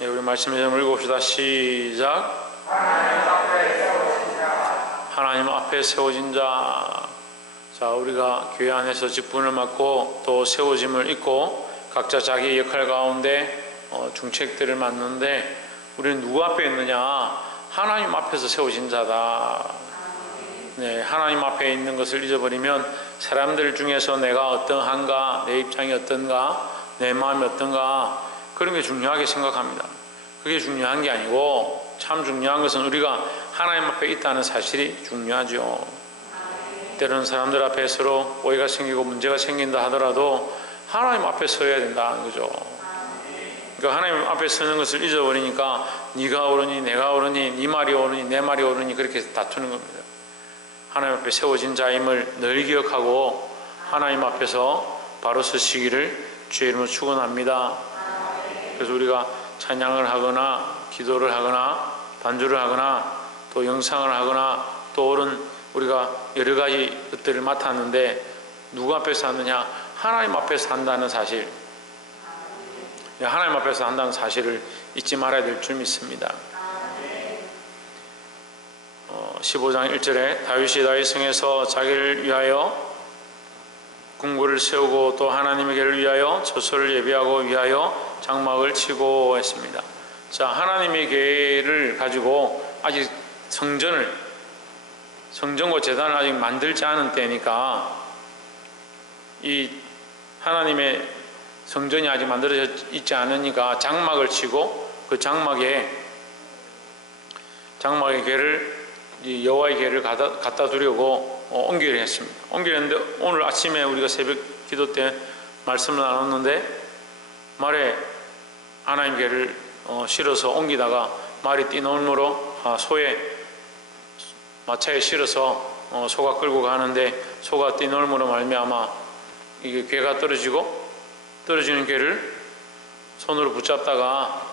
네, 우리 말씀 좀 읽어봅시다. 시작. 하나님 앞에 세워진 자. 자, 우리가 교회 안에서 직분을 맡고 또 세워짐을 입고 각자 자기 역할 가운데 중책들을 맡는데 우리는 누구 앞에 있느냐? 하나님 앞에서 세워진 자다. 네, 하나님 앞에 있는 것을 잊어버리면 사람들 중에서 내가 어떠한가, 내 입장이 어떤가, 내 마음이 어떤가, 그런 게 중요하게 생각합니다. 그게 중요한 게 아니고 참 중요한 것은 우리가 하나님 앞에 있다는 사실이 중요하죠. 때로는 사람들 앞에 서로 오해가 생기고 문제가 생긴다 하더라도 하나님 앞에 서야 된다는 거죠. 그러니까 하나님 앞에 서는 것을 잊어버리니까 네가 옳으니 내가 옳으니 네 말이 옳으니 내 말이 옳으니 그렇게 다투는 겁니다. 하나님 앞에 세워진 자임을 늘 기억하고 하나님 앞에서 바로 서시기를 주의 이름으로 축원합니다. 그래서 우리가 찬양을 하거나 기도를 하거나 반주를 하거나 또 영상을 하거나 또 옳은 우리가 여러 가지 것들을 맡았는데 누구 앞에서 하느냐? 하나님 앞에서 한다는 사실, 하나님 앞에서 한다는 사실을 잊지 말아야 될 줄 믿습니다. 15장 1절에 다윗이 다윗 성에서 자기를 위하여 궁궐을 세우고 또 하나님의 길을 위하여 처소를 예비하고 위하여 장막을 치고 했습니다. 자, 하나님의 계를 가지고 아직 성전과 제단을 아직 만들지 않은 때니까 이 하나님의 성전이 아직 만들어져 있지 않으니까 장막을 치고 그 장막에 계를 여호와의 계를 갖다 두려고 옮기려 했습니다. 옮기려는데 오늘 아침에 우리가 새벽 기도 때 말씀을 나눴는데 말에 하나님 계를 실어서 옮기다가 말이 뛰놀므로 소의 마차에 실어서 소가 끌고 가는데 소가 뛰놀므로 말미암아 이게 괴가 떨어지는 괴를 손으로 붙잡다가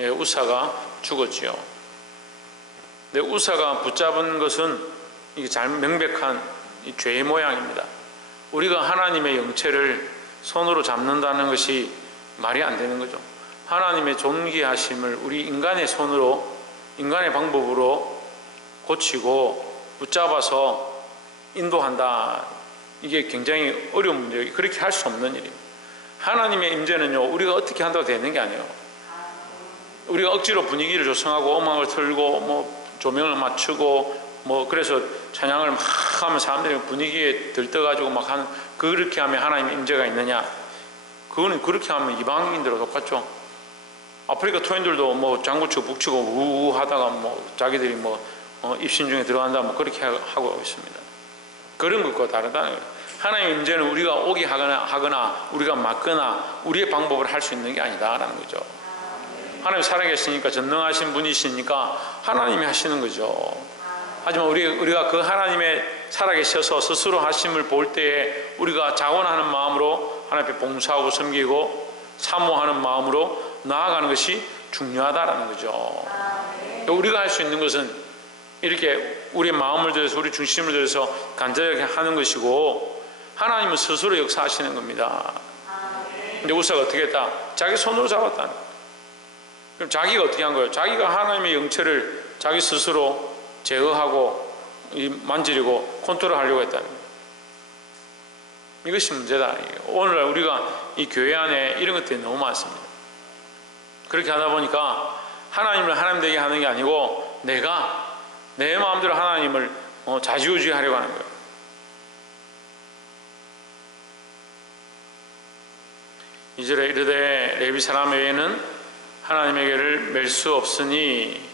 우사가 죽었지요. 근데 우사가 붙잡은 것은 이게 잘 명백한 죄의 모양입니다. 우리가 하나님의 영체를 손으로 잡는다는 것이 말이 안 되는 거죠. 하나님의 존귀하심을 우리 인간의 손으로, 인간의 방법으로 고치고 붙잡아서 인도한다. 이게 굉장히 어려운 문제예요. 그렇게 할 수 없는 일입니다. 하나님의 임재는요, 우리가 어떻게 한다고 되는 게 아니에요. 우리가 억지로 분위기를 조성하고 음악을 틀고 조명을 맞추고 그래서 찬양을 막 하면 사람들이 분위기에 들떠가지고 막 하는, 그렇게 하면 하나님의 임재가 있느냐? 그거는 그렇게 하면 이방인들과 똑같죠. 아프리카 토인들도 장구치고 북치고 우우 하다가 자기들이 입신 중에 들어간다 그렇게 하고 있습니다. 그런 것과 다르다는 거예요. 하나님의 임재는 우리가 오게 하거나 우리가 막거나 우리의 방법을 할 수 있는 게 아니다라는 거죠. 하나님 살아계시니까 전능하신 분이시니까 하나님이 하시는 거죠. 하지만 우리가 그 하나님의 살아계셔서 스스로 하심을 볼 때에 우리가 자원하는 마음으로 하나님 앞에 봉사하고 섬기고 사모하는 마음으로 나아가는 것이 중요하다라는 거죠. 우리가 할 수 있는 것은 이렇게 우리의 마음을 들여서 우리 중심을 들여서 간절하게 하는 것이고 하나님은 스스로 역사하시는 겁니다. 근데 우사가 어떻게 했다? 자기 손으로 잡았다는 거예요. 그럼 자기가 어떻게 한 거예요? 자기가 하나님의 영체를 자기 스스로 제어하고 만지려고 컨트롤하려고 했다는 거예요. 이것이 문제다. 오늘날 우리가 이 교회 안에 이런 것들이 너무 많습니다. 그렇게 하다 보니까 하나님을 하나님 되게 하는 게 아니고 내가 내 마음대로 하나님을 좌지우지 하려고 하는 거예요. 이절에 이르되 레위 사람 외에는 하나님에게를 맬 수 없으니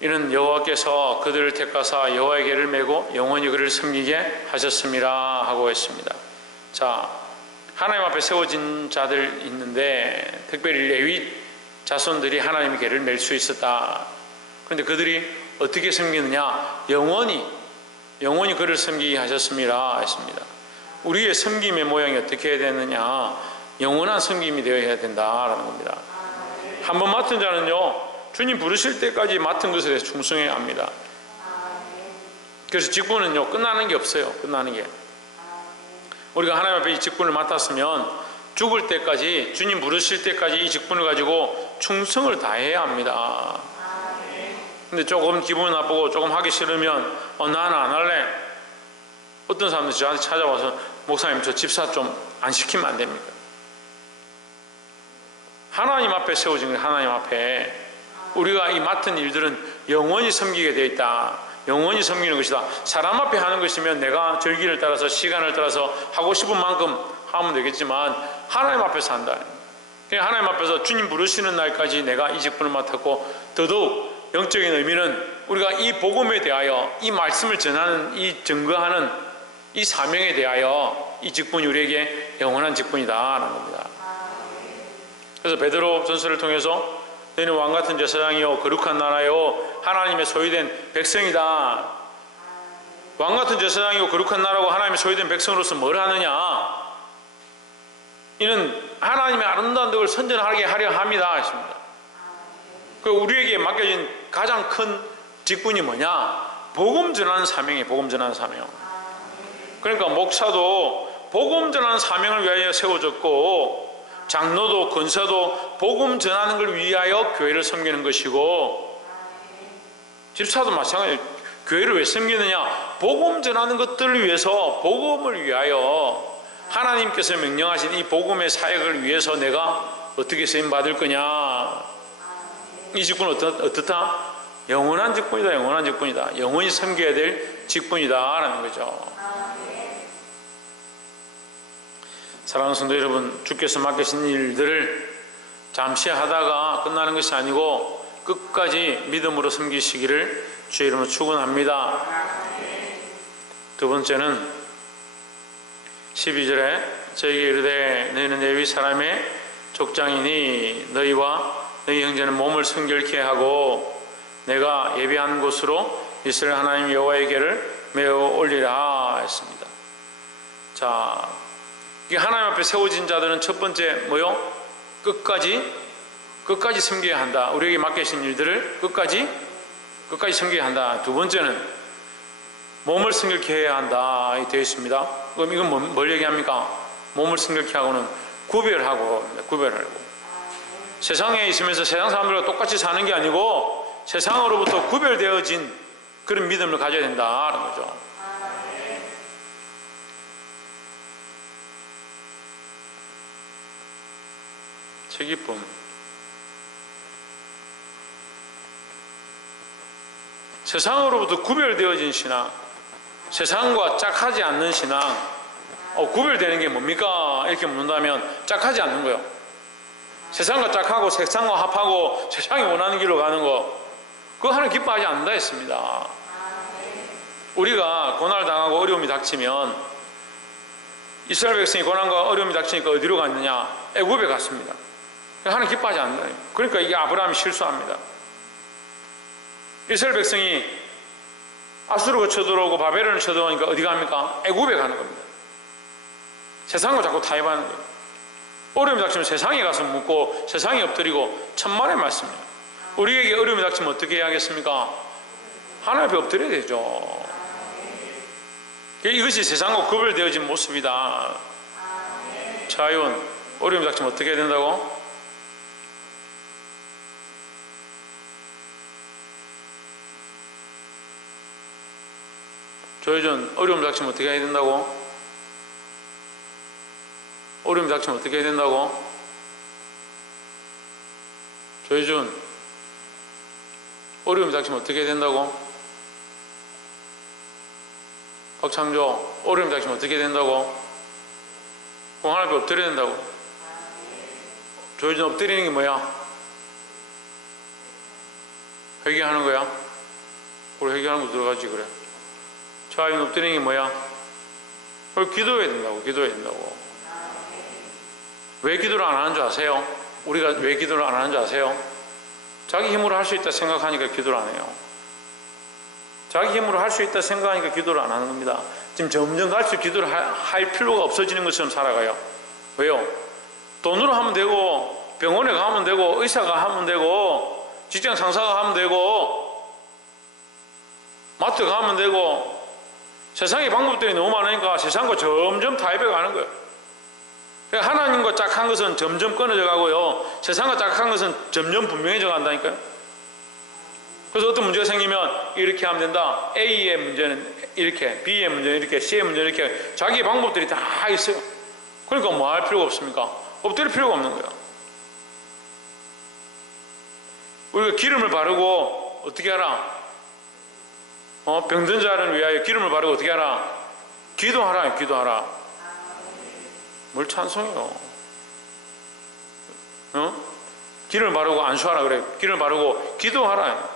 이는 여호와께서 그들을 택하사 여호와에게를 메고 영원히 그를 섬기게 하셨음이라 하고 했습니다. 자, 하나님 앞에 세워진 자들 있는데 특별히 레위 자손들이 하나님에게를 맬 수 있었다. 그런데 그들이 어떻게 섬기느냐? 영원히 그를 섬기게 하셨음이라 했습니다. 우리의 섬김의 모양이 어떻게 해야 되느냐? 영원한 섬김이 되어야 된다라는 겁니다. 한번 맡은 자는요, 주님 부르실 때까지 맡은 것에 대해서 충성해야 합니다. 그래서 직분은요, 끝나는 게 없어요. 끝나는 게. 우리가 하나님 앞에 이 직분을 맡았으면 죽을 때까지, 주님 부르실 때까지 이 직분을 가지고 충성을 다해야 합니다. 근데 조금 기분이 나쁘고 조금 하기 싫으면 나는 안 할래. 어떤 사람들이 저한테 찾아와서 목사님 저 집사 좀 안 시키면 안 됩니까? 하나님 앞에 세워진 거예요. 하나님 앞에 우리가 이 맡은 일들은 영원히 섬기게 되어 있다. 영원히 섬기는 것이다. 사람 앞에 하는 것이면 내가 절기를 따라서 시간을 따라서 하고 싶은 만큼 하면 되겠지만 하나님 앞에서 한다. 하나님 앞에서 주님 부르시는 날까지 내가 이 직분을 맡았고, 더더욱 영적인 의미는 우리가 이 복음에 대하여 이 말씀을 전하는, 이 증거하는 이 사명에 대하여 이 직분이 우리에게 영원한 직분이다 하는 겁니다. 그래서 베드로 전서를 통해서 너희는 왕같은 제사장이요 거룩한 나라요 하나님의 소유된 백성이다. 왕같은 제사장이고 거룩한 나라고 하나님의 소유된 백성으로서 뭘 하느냐? 이는 하나님의 아름다운 덕을 선전하게 하려 함이다 했습니다. 그 우리에게 맡겨진 가장 큰 직분이 뭐냐? 복음 전하는 사명이에요. 복음 전하는 사명. 그러니까 목사도 복음 전하는 사명을 위하여 세워졌고, 장로도 권사도 복음 전하는 걸 위하여 교회를 섬기는 것이고, 집사도 마찬가지예요. 교회를 왜 섬기느냐? 복음 전하는 것들을 위해서, 복음을 위하여 하나님께서 명령하신 이 복음의 사역을 위해서 내가 어떻게 쓰임 받을 거냐? 이 직분은 어떻다? 영원한 직분이다. 영원한 직분이다. 영원히 섬겨야 될 직분이다 라는 거죠. 사랑하는 성도 여러분, 주께서 맡기신 일들을 잠시 하다가 끝나는 것이 아니고 끝까지 믿음으로 섬기시기를 주의 이름으로 축원합니다. 두 번째는 12절에 저에게 이르되 너희는 레위 사람의 족장이니 너희와 너희 형제는 몸을 성결케 하고 내가 예비한 곳으로 이스라엘 하나님 여호와에게를 메어 올리라 했습니다. 자, 이 하나님 앞에 세워진 자들은 첫 번째 뭐요? 끝까지 섬겨야 한다. 우리에게 맡기신 일들을 끝까지 섬겨야 한다. 두 번째는 몸을 성결케 해야 한다 되어 있습니다. 그럼 이건 뭘 얘기합니까? 몸을 성결케 하고는 구별하고 세상에 있으면서 세상 사람들과 똑같이 사는 게 아니고 세상으로부터 구별되어진 그런 믿음을 가져야 된다는 거죠. 책임쁨. 세상으로부터 구별되어진 신앙, 세상과 짝하지 않는 신앙. 구별되는 게 뭡니까? 이렇게 묻는다면 짝하지 않는 거예요. 세상과 짝하고 세상과 합하고 세상이 원하는 길로 가는 거, 그거 하나님 기뻐하지 않는다 했습니다. 우리가 고난을 당하고 어려움이 닥치면, 이스라엘 백성이 고난과 어려움이 닥치니까 어디로 갔느냐? 애굽에 갔습니다. 하나님 기뻐하지 않는다. 그러니까 이게 아브라함이 실수합니다. 이스라엘 백성이 아수르가 쳐들어오고 바벨론을 쳐들어오니까 어디 갑니까? 애굽에 가는 겁니다. 세상과 자꾸 타협하는 거예요. 어려움이 닥치면 세상에 가서 묻고 세상에 엎드리고, 천만의 말씀이에요. 우리에게 어려움이 닥치면 어떻게 해야겠습니까? 하나님 앞에 엎드려야 되죠. 이것이 세상과 구별되어진 모습이다. 자연, 어려움이 닥치면 어떻게 해야 된다고? 조효준, 어려움 닥치면 어떻게 해야 된다고? 어려움이 닥치면 어떻게 해야 된다고? 조효준, 어려움이 닥치면 어떻게 해야 된다고? 박창조, 어려움이 닥치면 어떻게 해야 된다고? 하나님 앞에 엎드려야 된다고. 조효준, 엎드리는 게 뭐야? 회개하는 거야? 그래, 회개하는 거 들어가지 그래. 자연 엎드리는 게 뭐야? 그걸 기도해야 된다고. 기도해야 된다고. 왜 기도를 안 하는 줄 아세요? 우리가 왜 기도를 안 하는 줄 아세요? 자기 힘으로 할 수 있다 생각하니까 기도를 안 해요. 자기 힘으로 할 수 있다 생각하니까 기도를 안 하는 겁니다. 지금 점점 갈수록 기도를 할 필요가 없어지는 것처럼 살아가요. 왜요? 돈으로 하면 되고, 병원에 가면 되고, 의사가 하면 되고, 직장 상사가 하면 되고, 마트 가면 되고, 세상의 방법들이 너무 많으니까 세상과 점점 타협해 가는 거예요. 하나님과 짝한 것은 점점 끊어져 가고요, 세상과 짝한 것은 점점 분명해져 간다니까요. 그래서 어떤 문제가 생기면 이렇게 하면 된다, A의 문제는 이렇게, B의 문제는 이렇게, C의 문제는 이렇게, 자기의 방법들이 다 있어요. 그러니까 뭐 할 필요가 없습니까? 엎드릴 필요가 없는 거예요. 우리가 기름을 바르고 어떻게 하라? 병든 자를 위하여 기름을 바르고 어떻게 하라? 기도하라, 기도하라. 뭘 찬송해요? 기름을 바르고 안수하라 그래. 기름을 바르고 기도하라.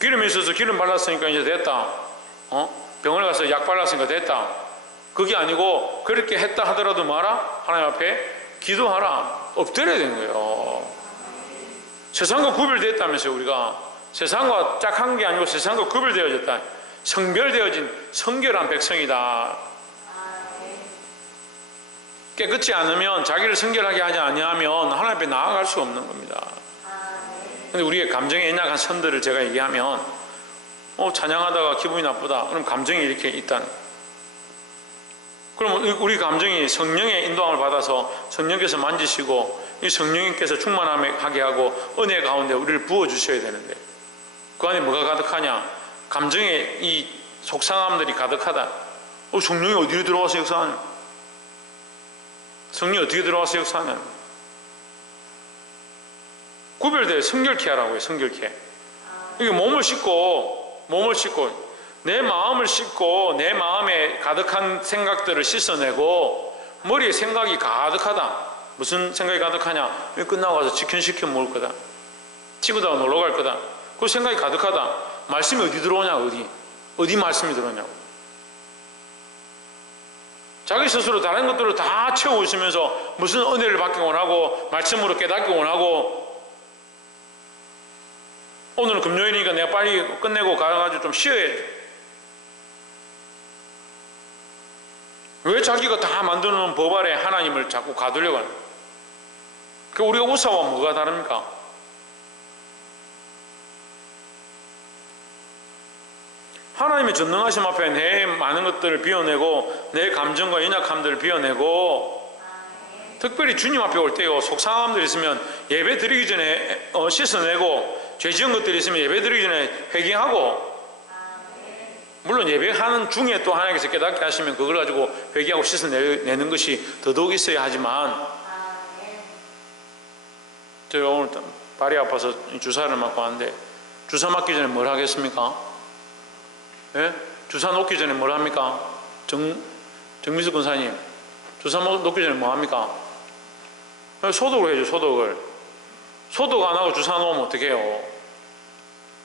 기름이 있어서 기름 발랐으니까 이제 됐다. 병원에 가서 약 발랐으니까 됐다. 그게 아니고 그렇게 했다 하더라도 뭐하라? 하나님 앞에 기도하라. 엎드려야 되는 거예요. 세상과 구별됐다면서요. 우리가 세상과 짝한 게 아니고 세상과 구별되어졌다. 성별되어진 성결한 백성이다. 깨끗지 않으면, 자기를 성결하게 하지 아니하면 하나님 앞에 나아갈 수 없는 겁니다. 근데 우리의 감정에 연약한 선들을 제가 얘기하면 찬양하다가 기분이 나쁘다, 그럼 감정이 이렇게 있다는, 그럼 우리 감정이 성령의 인도함을 받아서 성령께서 만지시고 이 성령님께서 충만하게 하고 은혜 가운데 우리를 부어주셔야 되는데, 그 안에 뭐가 가득하냐? 감정의 이 속상함들이 가득하다. 성령이 어디로 들어와서 역사하냐? 성령이 어떻게 들어와서 역사하냐? 구별돼 성결케 하라고요. 성결케. 이게 몸을 씻고 내 마음을 씻고 내 마음에 가득한 생각들을 씻어내고, 머리에 생각이 가득하다. 무슨 생각이 가득하냐? 끝나고 가서 치킨 시켜 먹을 거다, 친구들하고 놀러 갈 거다. 그 생각이 가득하다. 말씀이 어디 들어오냐? 어디 말씀이 들어오냐고. 자기 스스로 다른 것들을 다 채우고 있으면서 무슨 은혜를 받기 원하고 말씀으로 깨닫기 원하고, 오늘은 금요일이니까 내가 빨리 끝내고 가가지고 좀 쉬어야지. 왜 자기가 다 만드는 법 아래 하나님을 자꾸 가두려고 하는 거예요? 그 우리가 우사와 뭐가 다릅니까? 하나님의 전능하심 앞에 내 많은 것들을 비워내고, 내 감정과 연약함들을 비워내고, 특별히 주님 앞에 올 때요, 속상함들이 있으면 예배 드리기 전에 씻어내고, 죄 지은 것들이 있으면 예배 드리기 전에 회개하고, 물론 예배하는 중에 또 하나님께서 깨닫게 하시면 그걸 가지고 회개하고 씻어내는 것이 더더욱 있어야 하지만, 제가 오늘 발이 아파서 주사를 맞고 왔는데, 주사 맞기 전에 뭘 하겠습니까? 예? 주사 놓기 전에 뭘 합니까? 정미숙 권사님, 주사 놓기 전에 뭐 합니까? 소독을 해야죠. 소독 안 하고 주사 놓으면 어떻게 해요?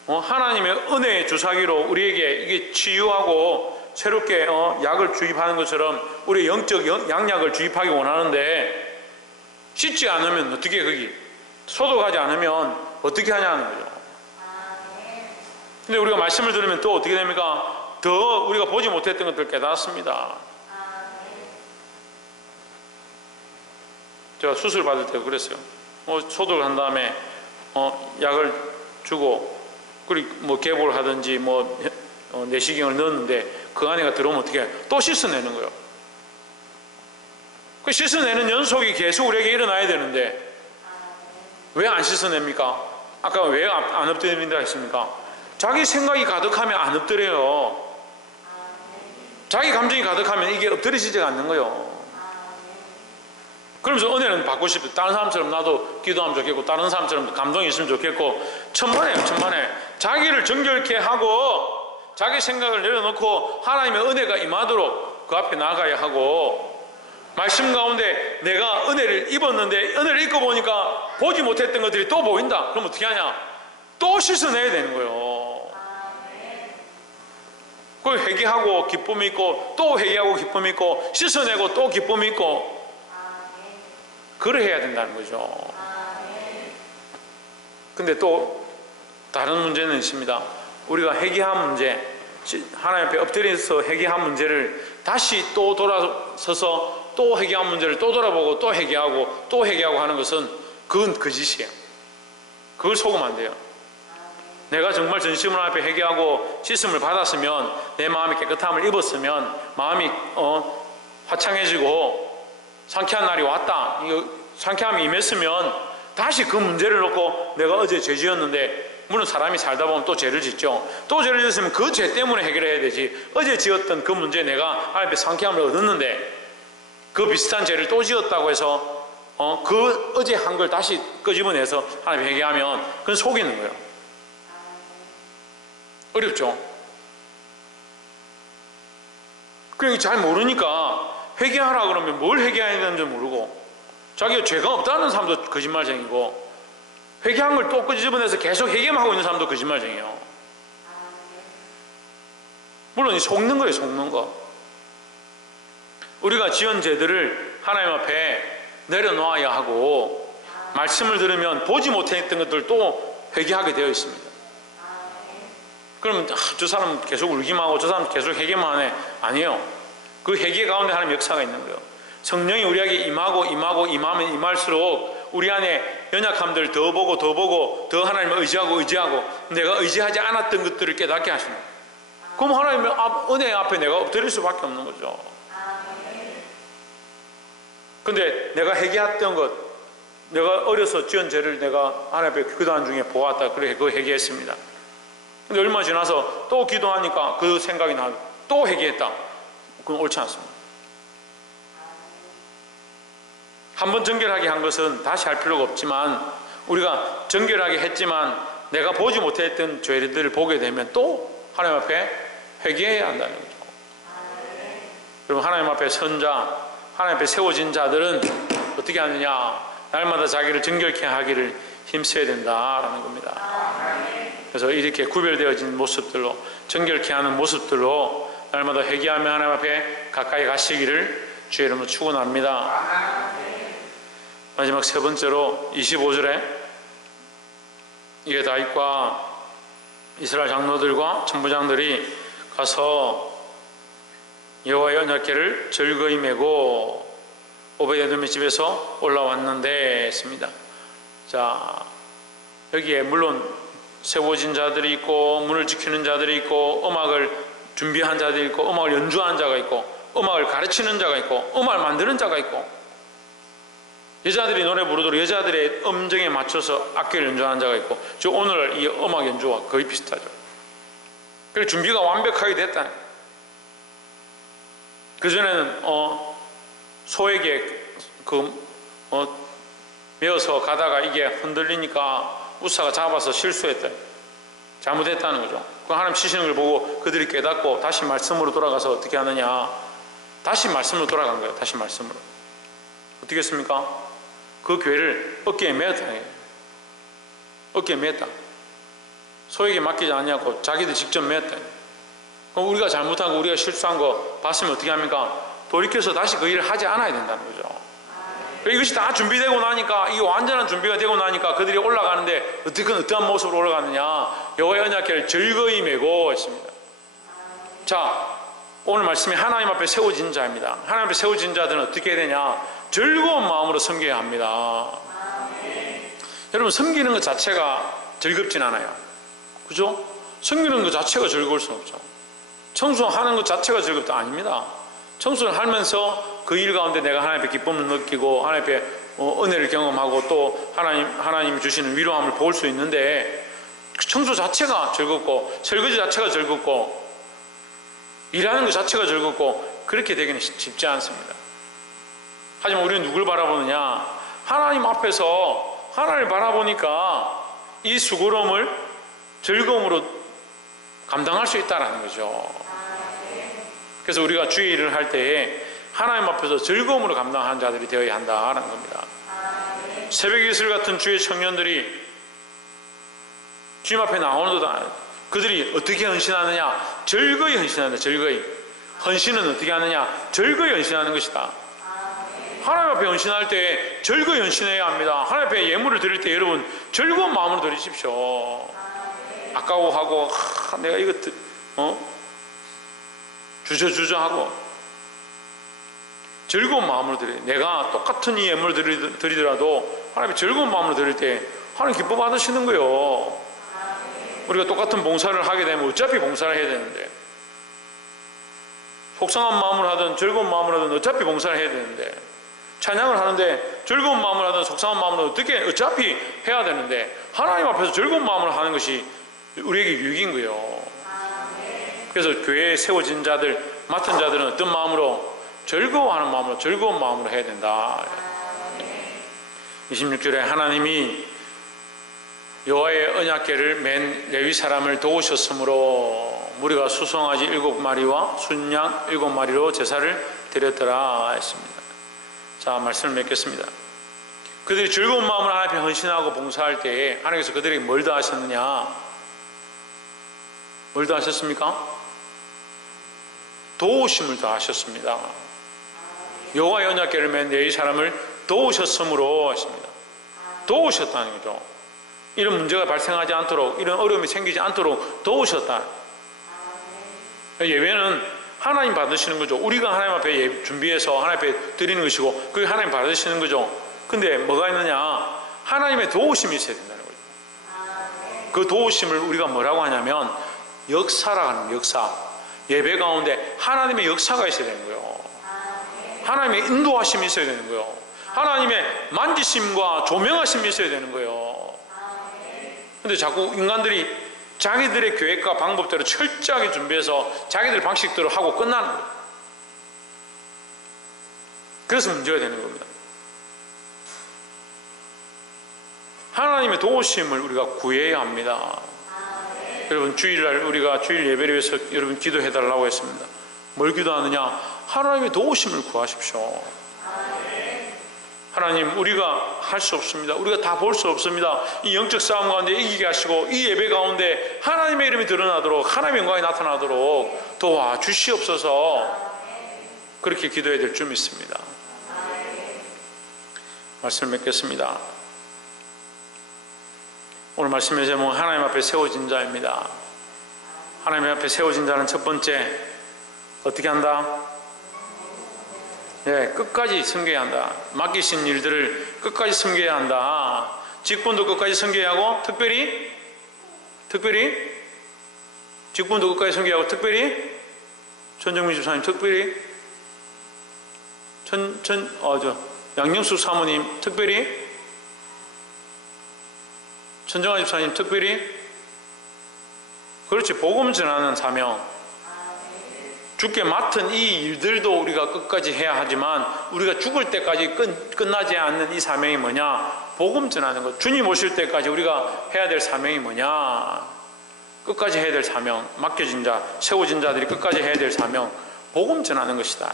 하나님의 은혜의 주사기로 우리에게 이게 치유하고 새롭게 약을 주입하는 것처럼 우리 영적 양약을 주입하기 원하는데, 씻지 않으면 어떻게 해? 거기 소독하지 않으면 어떻게 하냐는 거죠. 근데 우리가 말씀을 들으면 또 어떻게 됩니까? 더 우리가 보지 못했던 것들을 깨닫습니다. 제가 수술 받을 때 그랬어요. 소독을 한 다음에 약을 주고, 그리고 뭐 개보를 하든지 내시경을 넣었는데, 그 안에가 들어오면 어떻게 해요? 또 씻어내는 거예요. 그 씻어내는 연속이 계속 우리에게 일어나야 되는데 왜 안 씻어냅니까? 아까 왜 안 엎드린다 했습니까? 자기 생각이 가득하면 안 엎드려요. 자기 감정이 가득하면 이게 엎드려지지가 않는 거예요. 그러면서 은혜는 받고 싶어. 다른 사람처럼 나도 기도하면 좋겠고, 다른 사람처럼 감동이 있으면 좋겠고, 천만에요, 천만에. 자기를 정결케 하고 자기 생각을 내려놓고 하나님의 은혜가 임하도록 그 앞에 나가야 하고, 말씀 가운데 내가 은혜를 입었는데 은혜를 입고 보니까 보지 못했던 것들이 또 보인다. 그럼 어떻게 하냐? 또 씻어내야 되는 거예요. 그걸 회개하고 기쁨이 있고, 또 회개하고 기쁨이 있고, 씻어내고 또 기쁨이 있고, 그래 해야 된다는 거죠. 근데 또 다른 문제는 있습니다. 우리가 회개한 문제, 하나님 앞에 엎드려서 회개한 문제를 다시 또 돌아서서 또 회개한 문제를 또 돌아보고 또 회개하고 또 회개하고 하는 것은, 그건 거짓이에요. 그걸 속으면 안 돼요. 내가 정말 전심으로 앞에 회개하고 씻음을 받았으면, 내 마음이 깨끗함을 입었으면, 마음이 화창해지고 상쾌한 날이 왔다, 이거 상쾌함이 임했으면 다시 그 문제를 놓고 내가 어제 죄 지었는데, 물론 사람이 살다 보면 또 죄를 짓죠. 또 죄를 지었으면 그 죄 때문에 해결해야 되지, 어제 지었던 그 문제에 내가 하나님 앞에 상쾌함을 얻었는데 그 비슷한 죄를 또 지었다고 해서 그 어제 한 걸 다시 끄집어내서 하나님 회개하면 그건 속이는 거예요. 어렵죠. 그러니까 잘 모르니까 회개하라 그러면 뭘 회개해야 되는지 모르고, 자기가 죄가 없다는 사람도 거짓말쟁이고, 회개한 걸 또 끄집어내서 계속 회개만 하고 있는 사람도 거짓말쟁이에요. 물론 속는 거예요, 속는 거. 우리가 지은 죄들을 하나님 앞에 내려놓아야 하고, 말씀을 들으면 보지 못했던 것들 또 회개하게 되어 있습니다. 그러면 저 사람 계속 울기만 하고 저 사람 계속 회개만 하네. 아니에요. 그 회개 가운데 하나님 역사가 있는 거예요. 성령이 우리에게 임하면 임할수록 우리 안에 연약함들 더 보고 더 하나님을 의지하고 내가 의지하지 않았던 것들을 깨닫게 하십니다. 그럼 하나님의 은혜 앞에 내가 엎드릴 수밖에 없는 거죠. 근데 내가 회개했던 것, 내가 어려서 지은 죄를 내가 하나님 앞에 기도한 중에 보았다, 그래 그거 회개했습니다. 근데 얼마 지나서 또 기도하니까 그 생각이 나고 또 회개했다. 그건 옳지 않습니다. 한번 정결하게 한 것은 다시 할 필요가 없지만, 우리가 정결하게 했지만 내가 보지 못했던 죄들을 보게 되면 또 하나님 앞에 회개해야 한다는 거죠. 여러분, 하나님 앞에 선자, 하나님 앞에 세워진 자들은 어떻게 하느냐? 날마다 자기를 정결케 하기를 힘써야 된다라는 겁니다. 그래서 이렇게 구별되어진 모습들로, 정결케 하는 모습들로 날마다 회개하며 하나님 앞에 가까이 가시기를 주의 이름으로 축원합니다. 마지막 세 번째로 25절에 이게 다윗과 이스라엘 장로들과 천부장들이 가서 여호와의 언약궤를 즐거이 메고 오베데돔의 집에서 올라왔는데 했습니다. 자, 여기에 물론 세워진 자들이 있고 문을 지키는 자들이 있고 음악을 준비한 자들이 있고 음악을 연주하는 자가 있고 음악을 가르치는 자가 있고 음악을 만드는 자가 있고, 여자들이 노래 부르도록 여자들의 음정에 맞춰서 악기를 연주하는 자가 있고, 저 오늘 이 음악 연주와 거의 비슷하죠. 그래서 준비가 완벽하게 됐다. 그전에는 소에게 메어서 가다가 이게 흔들리니까 우사가 잡아서 실수했다, 잘못했다는 거죠. 그 하나님 치시는 걸 보고 그들이 깨닫고 다시 말씀으로 돌아가서 어떻게 하느냐, 다시 말씀으로 돌아간 거예요. 다시 말씀으로. 어떻게 했습니까? 그 궤를 어깨에 메었다. 어깨에 메었다. 소에게 맡기지 않냐고 자기들 직접 메었다. 그럼 우리가 잘못한 거, 우리가 실수한 거 봤으면 어떻게 합니까? 돌이켜서 다시 그 일을 하지 않아야 된다는 거죠. 이것이 다 준비되고 나니까, 이 완전한 준비가 되고 나니까 그들이 올라가는데 어떠한 모습으로 올라가느냐? 여호와의 언약궤를 즐거이 메고 했습니다. 자, 오늘 말씀이 하나님 앞에 세워진 자입니다. 하나님 앞에 세워진 자들은 어떻게 해야 되냐? 즐거운 마음으로 섬겨야 합니다. 여러분, 섬기는 것 자체가 즐겁진 않아요. 그죠? 섬기는 것 자체가 즐거울 수는 없죠. 청소하는 것 자체가 즐겁다? 아닙니다. 청소를 하면서 그 일 가운데 내가 하나님 앞에 기쁨을 느끼고 하나님 앞에 은혜를 경험하고 또 하나님이 주시는 위로함을 볼 수 있는데, 청소 자체가 즐겁고 설거지 자체가 즐겁고 일하는 것 자체가 즐겁고 그렇게 되기는 쉽지 않습니다. 하지만 우리는 누굴 바라보느냐? 하나님 앞에서 하나님을 바라보니까 이 수고로움을 즐거움으로 감당할 수 있다는 거죠. 그래서 우리가 주의 일을 할 때에 하나님 앞에서 즐거움으로 감당하는 자들이 되어야 한다는 겁니다. 새벽 이슬 같은 주의 청년들이 주님 앞에 나오는도다. 그들이 어떻게 헌신하느냐? 즐거이 헌신한다. 즐거이. 헌신은 어떻게 하느냐? 즐거이 헌신하는 것이다. 하나님 앞에 헌신할 때 즐거이 헌신해야 합니다. 하나님 앞에 예물을 드릴 때 여러분 즐거운 마음으로 드리십시오. 아까워하고 내가 이거 주저 하고 즐거운 마음으로 드려요. 내가 똑같은 이 예물을 드리더라도 하나님의 즐거운 마음으로 드릴 때 하나님 기뻐 받으시는 거예요. 우리가 똑같은 봉사를 하게 되면 어차피 봉사를 해야 되는데, 속상한 마음으로 하든 즐거운 마음으로 하든 어차피 봉사를 해야 되는데, 찬양을 하는데 즐거운 마음으로 하든 속상한 마음으로 어떻게 어차피 해야 되는데, 하나님 앞에서 즐거운 마음으로 하는 것이 우리에게 유익인 거예요. 그래서 교회에 세워진 자들, 맡은 자들은 어떤 마음으로? 즐거워하는 마음으로, 즐거운 마음으로 해야 된다. 26절에 하나님이 여호와의 언약궤를 맨 레위 사람을 도우셨으므로 무리가 수송아지 7마리와 순양 7마리로 제사를 드렸더라 했습니다. 자, 말씀을 맺겠습니다. 그들이 즐거운 마음으로 하나님 앞에 헌신하고 봉사할 때에 하나님께서 그들에게 뭘 더하셨느냐? 뭘 더하셨습니까? 도우심을 더하셨습니다. 여호와의 언약궤를 맨 레위 사람을 도우셨으므로 했습니다. 도우셨다는 거죠. 이런 문제가 발생하지 않도록, 이런 어려움이 생기지 않도록 도우셨다. 예배는 하나님 받으시는 거죠. 우리가 하나님 앞에 준비해서 하나님 앞에 드리는 것이고, 그게 하나님 받으시는 거죠. 근데 뭐가 있느냐? 하나님의 도우심이 있어야 된다는 거죠. 그 도우심을 우리가 뭐라고 하냐면 역사라고 하는 거예요. 역사. 예배 가운데 하나님의 역사가 있어야 되는 거예요. 하나님의 인도하심이 있어야 되는 거예요. 하나님의 만지심과 조명하심이 있어야 되는 거예요. 근데 자꾸 인간들이 자기들의 계획과 방법대로 철저하게 준비해서 자기들 방식대로 하고 끝나는 거예요. 그래서 문제가 되는 겁니다. 하나님의 도우심을 우리가 구해야 합니다. 여러분, 주일날 우리가 주일 예배를 위해서 여러분 기도해달라고 했습니다. 뭘 기도하느냐? 하나님의 도우심을 구하십시오. 하나님, 우리가 할 수 없습니다. 우리가 다 볼 수 없습니다. 이 영적 싸움 가운데 이기게 하시고, 이 예배 가운데 하나님의 이름이 드러나도록, 하나님의 영광이 나타나도록 도와주시옵소서. 그렇게 기도해야 될 줄 믿습니다. 말씀을 맺겠습니다. 오늘 말씀의 제목은 하나님 앞에 세워진 자입니다. 하나님 앞에 세워진 자는 첫 번째, 어떻게 한다? 끝까지 섬겨야 한다. 맡기신 일들을 끝까지 섬겨야 한다. 직분도 끝까지 섬겨야 하고, 특별히 직분도 끝까지 섬겨야 하고, 특별히 전정민 집사님, 특별히 양영숙 사모님, 특별히 천정아 집사님, 특별히 그렇지. 복음 전하는 사명, 주께 맡은 이 일들도 우리가 끝까지 해야 하지만, 우리가 죽을 때까지 끝나지 않는 이 사명이 뭐냐? 복음 전하는 것. 주님 오실 때까지 우리가 해야 될 사명이 뭐냐? 끝까지 해야 될 사명, 맡겨진 자, 세워진 자들이 끝까지 해야 될 사명, 복음 전하는 것이다.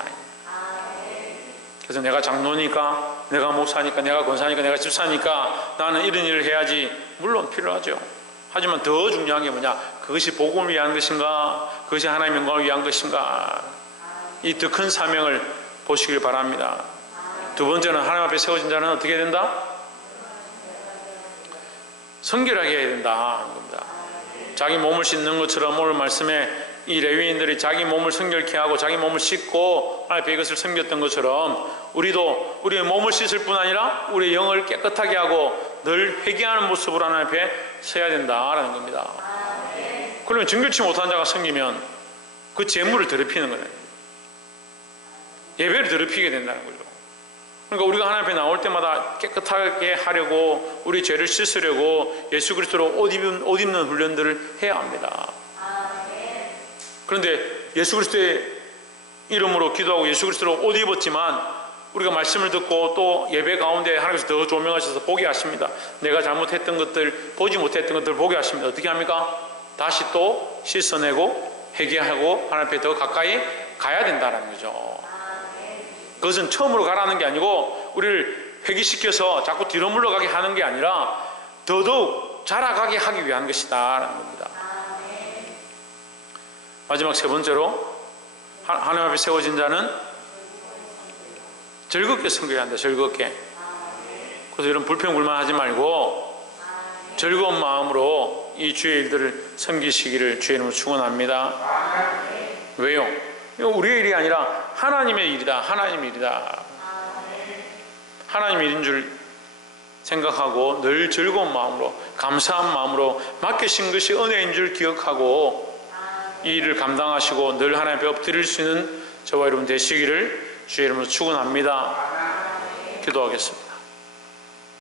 그래서 내가 장로니까, 내가 목사니까, 내가 권사니까, 내가 집사니까 나는 이런 일을 해야지. 물론 필요하죠. 하지만 더 중요한 게 뭐냐? 그것이 복음을 위한 것인가? 그것이 하나님의 영광을 위한 것인가? 이 더 큰 사명을 보시길 바랍니다. 두 번째는 하나님 앞에 세워진 자는 어떻게 해야 된다? 성결하게 해야 된다 하는 겁니다. 자기 몸을 씻는 것처럼 오늘 말씀에 이 레위인들이 자기 몸을 성결케 하고 자기 몸을 씻고 하나님 앞에 이것을 섬겼던 것처럼, 우리도 우리의 몸을 씻을 뿐 아니라 우리의 영을 깨끗하게 하고 늘 회개하는 모습으로 하나님 앞에 서야 된다라는 겁니다. 그러면 정결치 못한 자가 섬기면 그 재물을 더럽히는 거예요. 예배를 더럽히게 된다는 거죠. 그러니까 우리가 하나님 앞에 나올 때마다 깨끗하게 하려고, 우리 죄를 씻으려고 예수 그리스도로 옷 입는 훈련들을 해야 합니다. 그런데 예수 그리스도의 이름으로 기도하고 예수 그리스도로 옷 입었지만, 우리가 말씀을 듣고 또 예배 가운데 하나님께서 더 조명하셔서 보게 하십니다. 내가 잘못했던 것들, 보지 못했던 것들을 보게 하십니다. 어떻게 합니까? 다시 또 씻어내고 회개하고 하나님 앞에 더 가까이 가야 된다는 거죠. 그것은 처음으로 가라는 게 아니고, 우리를 회개시켜서 자꾸 뒤로 물러가게 하는 게 아니라 더더욱 자라가게 하기 위한 것이다 라는 겁니다. 마지막 세 번째로, 하나님 앞에 세워진 자는 즐겁게 섬겨야 한다. 즐겁게. 그래서 이런 불평불만하지 말고 즐거운 마음으로 이 주의 일들을 섬기시기를 주의 이름으로 축원합니다. 왜요? 이거 우리의 일이 아니라 하나님의 일이다. 하나님의 일이다. 하나님의 일인 줄 생각하고 늘 즐거운 마음으로, 감사한 마음으로 맡기신 것이 은혜인 줄 기억하고 이 일을 감당하시고 늘 하나님 앞에 엎드릴 수 있는 저와 여러분 되시기를 주의 이름으로 축원합니다. 기도하겠습니다.